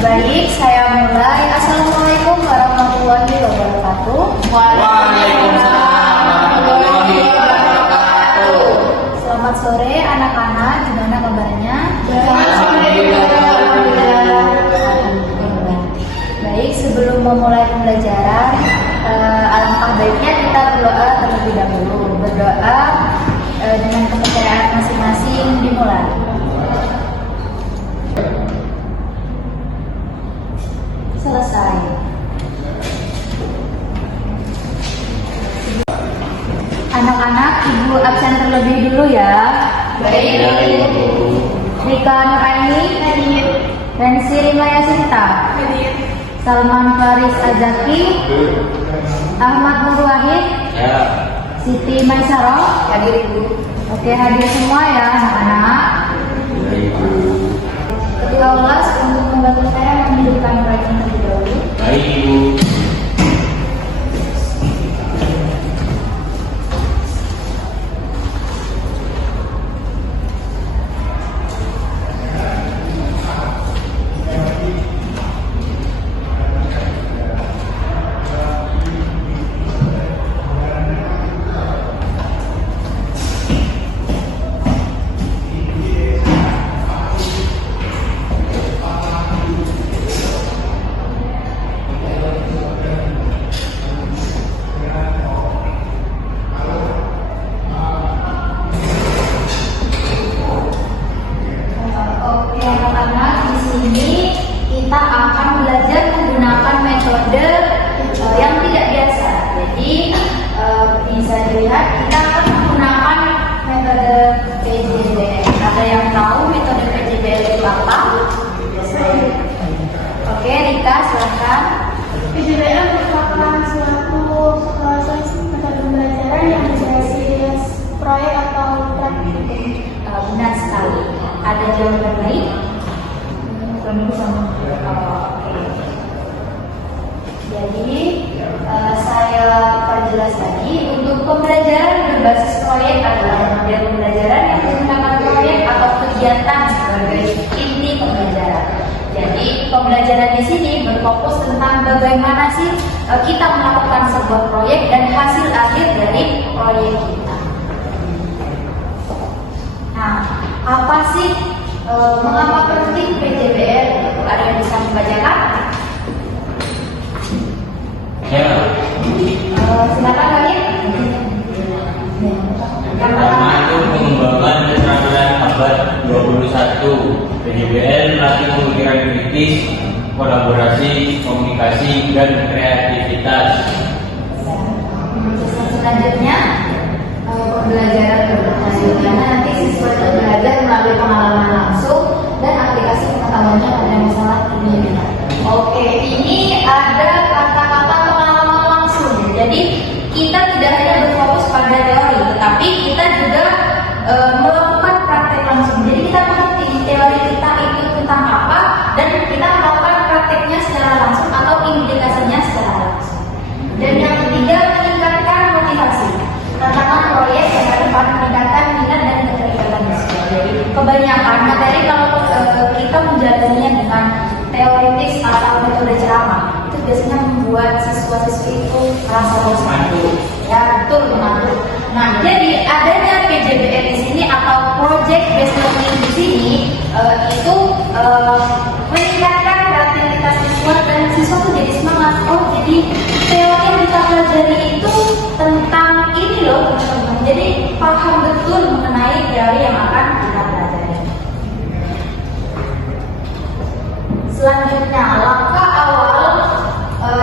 Baik, saya mulai. Assalamualaikum warahmatullahi wabarakatuh. Waalaikumsalam warahmatullahi wabarakatuh. Selamat sore anak-anak, gimana kabarnya? Alhamdulillah. Baik, sebelum memulai pembelajaran, alangkah baiknya kita berdoa terlebih dahulu. Berdoa dengan kepercayaan masing-masing dimulai. Selesai. Anak-anak, ibu absen terlebih dulu ya. Baik. Rika Nuraini, hadir. Rensi Rimaya Sinta, hadir. Salman Faris Azaki, Ahmad Nur Wahid, Ya. Siti Maisaro, hadir ibu. Oke, hadir semua ya anak-anak. Ketua kelas untuk membantu saya menghidupkan proyek terlebih dahulu. Baik, Ibu. Oke anak-anak, di sini kita akan belajar menggunakan metode yang tidak biasa. Jadi bisa dilihat kita akan menggunakan metode PJBL. Ada yang tahu metode PJBL itu apa? Oke, Rika silakan. PJBL merupakan suatu metode pembelajaran yang berbasis proyek atau praktik. Benar sekali. Ada jawaban lain? Oke. Jadi saya perjelas lagi, untuk pembelajaran berbasis proyek adalah model pembelajaran yang menggunakan proyek atau kegiatan sebagai inti pembelajaran. Jadi pembelajaran di sini berfokus tentang bagaimana sih kita melakukan sebuah proyek dan hasil akhir dari proyek kita. Nah, apa sih mengapa penting PJBL? Ada yang bisa membacakan? Ya. Silakan kalian. Yang Pertama itu pengembangan keterampilan abad 21. PJBL melatih pemikiran kritis, kolaborasi, komunikasi, dan kreativitas. Selanjutnya pembelajaran berkelanjutan. Nanti siswa itu belajar melalui pengalaman langsung dan aplikasi pengetahuannya pada masalah ini. Oke, ini ada kata-kata pengalaman langsung. Jadi kita tidak hanya berfokus pada teori, tetapi kita juga melakukan praktek langsung. Jadi kita mengerti teori kita itu tentang apa dan kita melakukan prakteknya secara langsung atau implikasinya secara langsung. Dan yang ketiga, meningkatkan motivasi. Tantangan proyek yang dapat meningkatkan minat dan keterlibatan siswa. Jadi kebanyakan materi kalau kita menjalaninya dengan teoritis atau metode ceramah, itu biasanya membuat siswa-siswi itu merasa bosan. Ya betul, mengantuk. Nah, jadi adanya PJBL di sini atau Project Based Learning di sini itu meningkatkan kreativitas siswa dan siswa tuh jadi semangat. Oh, jadi teori yang kita pelajari itu tentang ini loh, teman-teman. Jadi paham betul mengenai teori yang akan kita pelajari. Selanjutnya, langkah awal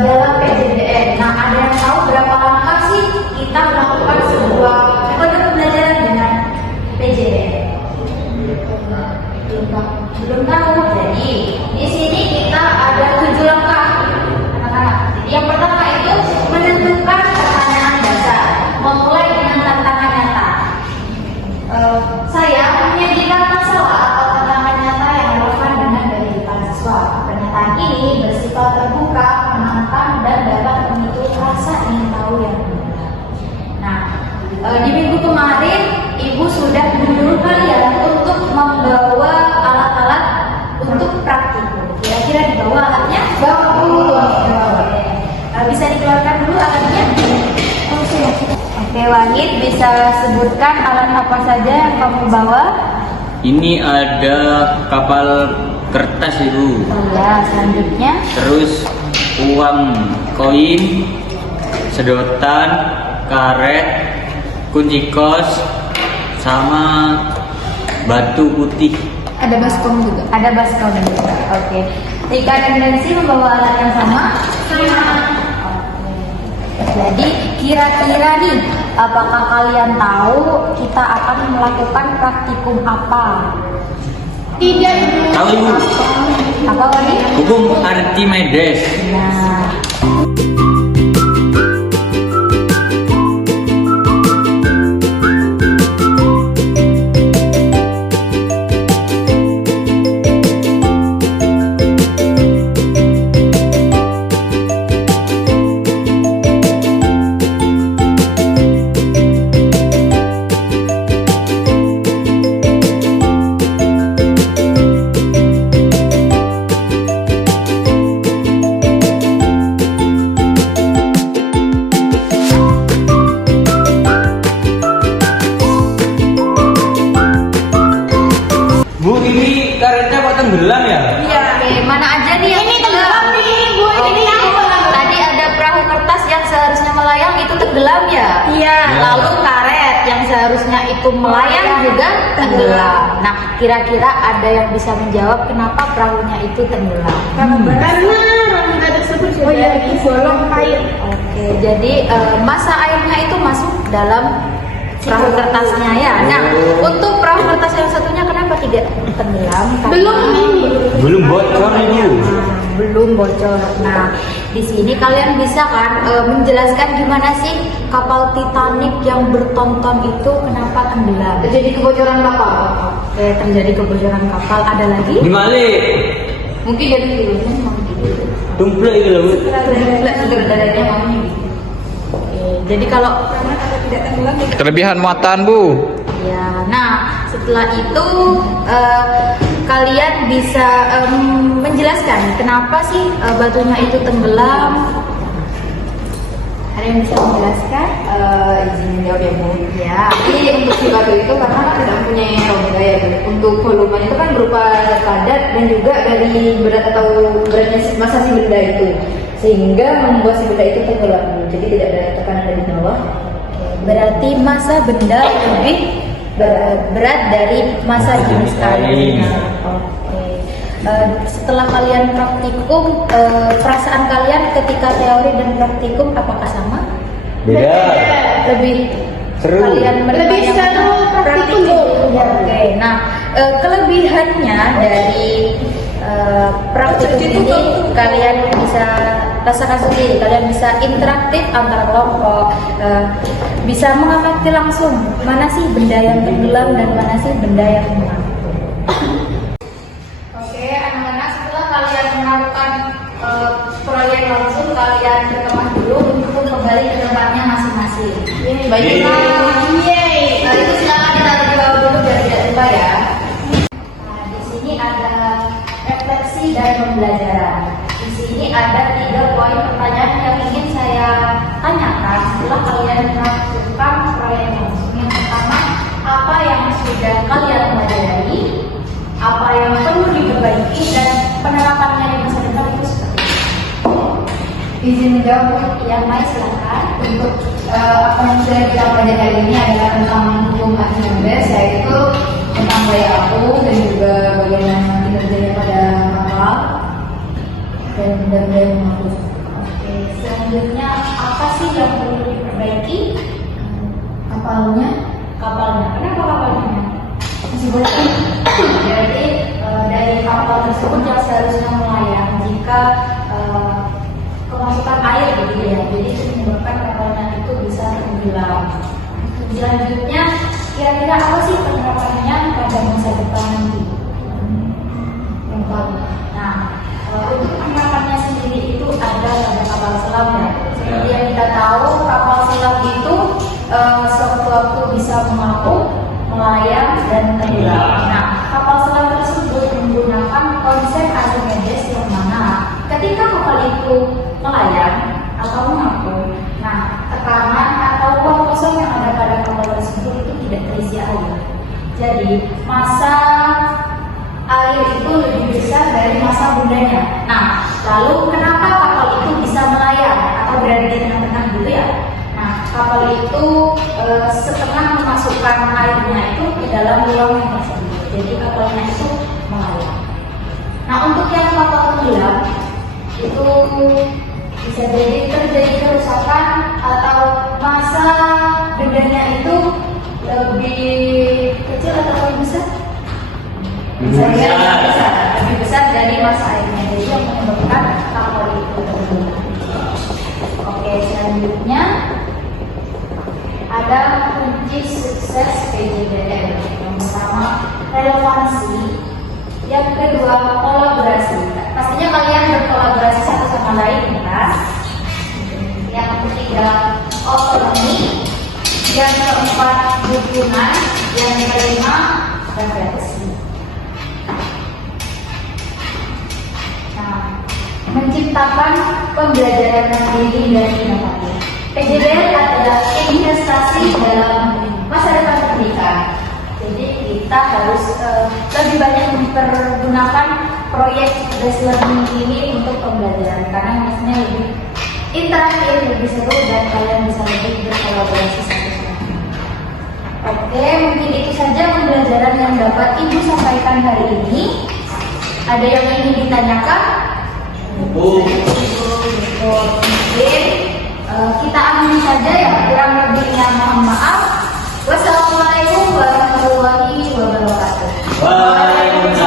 dalam PJBL. Nah, ada yang tahu berapa langkah sih kita melakukan sebuah metode pembelajaran dengan PJBL? Belum tahu. Jadi di sini kita ada 7 langkah, anak-anak. Yang pertama itu menentukan pertanyaan dasar, memulai dengan tantangan nyata. Saya menyajikan masalah atau tantangan nyata yang relevan dengan kehidupan siswa. Pernyataan ini bersifat terbuka, menantang, dan dapat memicu rasa ingin tahu yang benar. Nah, di minggu kemarin Ibu sudah menyuruh kalian untuk membawa alat-alat untuk praktikum. Kira-kira dibawa Oke, Wahid bisa sebutkan alat apa saja yang kamu bawa? Ini ada kapal kertas Ibu. Ya, selanjutnya. Terus uang koin, sedotan, karet, kunci kos, sama batu putih. Ada baskom juga. Ada baskom juga. Oke. Tika dan Nancy membawa alat yang sama? Sama. Jadi kira-kira nih, apakah kalian tahu kita akan melakukan praktikum apa? Tidak, Ibu. Tahu Ibu? Apa lagi? Hukum Archimedes. Nah, Bu, ini karetnya kok tenggelam ya? iya. Oke, mana aja nih yang Ini tenggelam nih, Bu. Ini kenapa? Tadi ada perahu kertas yang seharusnya melayang itu tenggelam ya? Iya. Lalu karet yang seharusnya itu melayang juga tenggelam. Nah, kira-kira ada yang bisa menjawab kenapa perahunya itu tenggelam? Karena rongga tersebut sudah digolong air. Oke, jadi masa airnya itu masuk dalam perahu kertasnya ya. Nah, untuk perahu kertas yang satunya kenapa tidak tenggelam? Karena- Belum ini. Belum bocor Ibu. Belum bocor. Nah, di sini kalian bisa kan menjelaskan gimana sih kapal Titanic yang bertonton itu kenapa tenggelam? Terjadi kebocoran kapal. Oke, terjadi kebocoran kapal. Ada lagi? Gimalik. Mungkin dari filmnya mau gitu. Tumplek itu loh Bu. Sutradaranya maunya gitu. Oke, jadi kalau Kelebihan muatan, Bu. ya, nah setelah itu kalian bisa menjelaskan kenapa sih batunya itu tenggelam? Ada yang bisa menjelaskan? Izin menjawab ya Bu. Ya. Jadi untuk si batu itu karena kan tidak mempunyai rongga ya Bu. Untuk volumenya itu kan berupa padat dan juga dari berat atau beratnya massa si benda itu, sehingga membuat si benda itu tenggelam Bu. Jadi tidak ada tekanan dari bawah. Berarti massa benda lebih berat dari massa jenis kain. Oke. Setelah kalian praktikum, perasaan kalian ketika teori dan praktikum apakah sama? Beda. Lebih Seru. Kalian Lebih yang seru praktikum. Oke. Nah, kelebihannya dari praktikum ini kalian bisa rasakan sendiri. Kalian bisa interaktif antar kelompok, bisa mengamati langsung mana sih benda yang tenggelam dan mana sih benda yang mengapung. Oke, anak-anak, setelah kalian melakukan proyek langsung, kalian berteman dulu untuk kembali ke tempatnya masing-masing. Baiklah. Yeay. Nah, itu silakan ditaruh di bawah dulu biar tidak lupa ya. Nah, di sini ada refleksi dan pembelajaran. Di sini ada 3 poin pertanyaan yang ingin saya tanyakan setelah kalian melakukan proyek langsung. Yang pertama, apa yang sudah kalian pelajari, apa yang perlu diperbaiki, dan penerapannya di masa depan itu seperti apa? Izin menjawab. Yang lain silakan. Untuk apa yang sudah kita pelajari hari ini adalah tentang hukum Archimedes, yaitu tentang gaya apung dan juga bagaimana kinerjanya pada kapal dan benda-benda yang mengapung. Oke, selanjutnya apa sih yang perlu diperbaiki? Kapalnya Kapalnya. Kenapa kapalnya? masih bocor. Berarti dari kapal tersebut yang seharusnya melayang jika kemasukan air gitu ya. Jadi itu menyebabkan kapalnya itu bisa tenggelam. Selanjutnya, kira-kira apa sih penerapannya pada masa depan nanti? Nah, untuk penerapannya sendiri itu ada pada kapal selam ya. Seperti yang kita tahu, kapal selam itu sewaktu-waktu bisa mengapung, melayang, dan tenggelam. Nah, kapal selam tersebut menggunakan konsep Archimedes yang mana ketika kapal itu melayang atau mengapung, nah tekanan atau ruang kosong yang Lalu kenapa kapal itu bisa melayar atau berada di tengah-tengah gitu ya? Nah, kapal itu setengah memasukkan airnya itu ke dalam ruangan tersebut. Jadi kapalnya itu melayar. Nah, untuk yang kapal tenggelam itu bisa jadi terjadi kerusakan atau massa bendanya itu lebih kecil atau lebih besar? Bisa jadi lebih besar dari massa airnya, jadi yang menyebabkan kapal itu tenggelam. Oke, selanjutnya ada kunci sukses PJDM. Yang pertama relevansi, yang kedua kolaborasi. Pastinya kalian berkolaborasi satu sama lain ya. Yang ketiga otonomi, yang keempat dukungan, yang kelima refleksi. Nah, menciptakan pembelajaran mandiri dan inovatif. PJDM adalah investasi dalam masa depan pendidikan. Jadi kita harus lebih banyak mempergunakan proyek based learning ini untuk pembelajaran karena maksudnya lebih interaktif, lebih seru dan kalian bisa lebih berkolaborasi satu sama lain. Oke, mungkin itu saja pembelajaran yang dapat Ibu sampaikan hari ini. Ada yang ingin ditanyakan? Mungkin kita akhiri saja ya, kurang lebihnya mohon maaf. Wassalamualaikum warahmatullahi wabarakatuh. Waalaikumsalam.